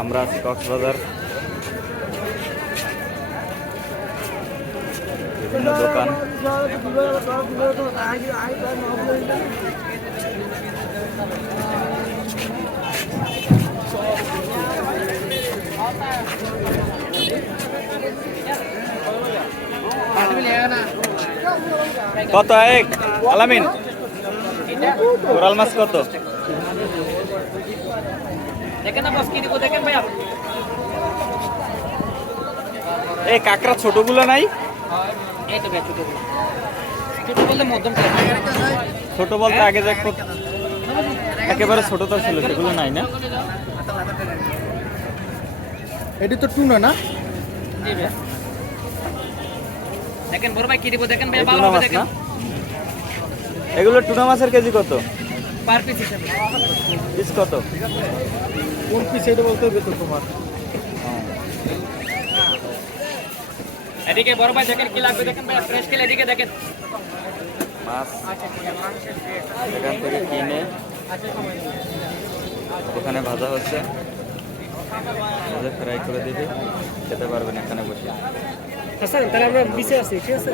আমরা আছি কক্সবাজার বিভিন্ন দোকান কত এক আলামিন কোরাল মাছ কত দেখেন না বস কি দিব দেখেন ভাইয়া। এই কাঁকড়া ছোটগুলো নাই? এই তো ভাইয়া ছোট ছোট বলতে মধ্যম ছোট বলতে আগে যে একেবারে ছোট তো ছিল সেগুলো নাই না? এটি তো টুনো না? দেখেন বড় ভাই কি দিব দেখেন ভাইয়া এই ভালো দেখেন। এগুলো টুনা মাছের কেজি কত? পার পিস হিসেবে। পিস কত? কোন পিস এটা বলতে হবে তো তোমার? এদিকে বড় ভাই দেখেন কি লাগবে দেখেন ভাইয়া ফ্রেশ খেলে এদিকে দেখেন। মাছ এখান থেকে কিনে ওখানে ভাজা হচ্ছে। ভাজা ফ্রাই করে দিবি খেতে পারবেন এখানে বসে। হাসান তাহলে আমরা বিছে আছি ঠিক আছে?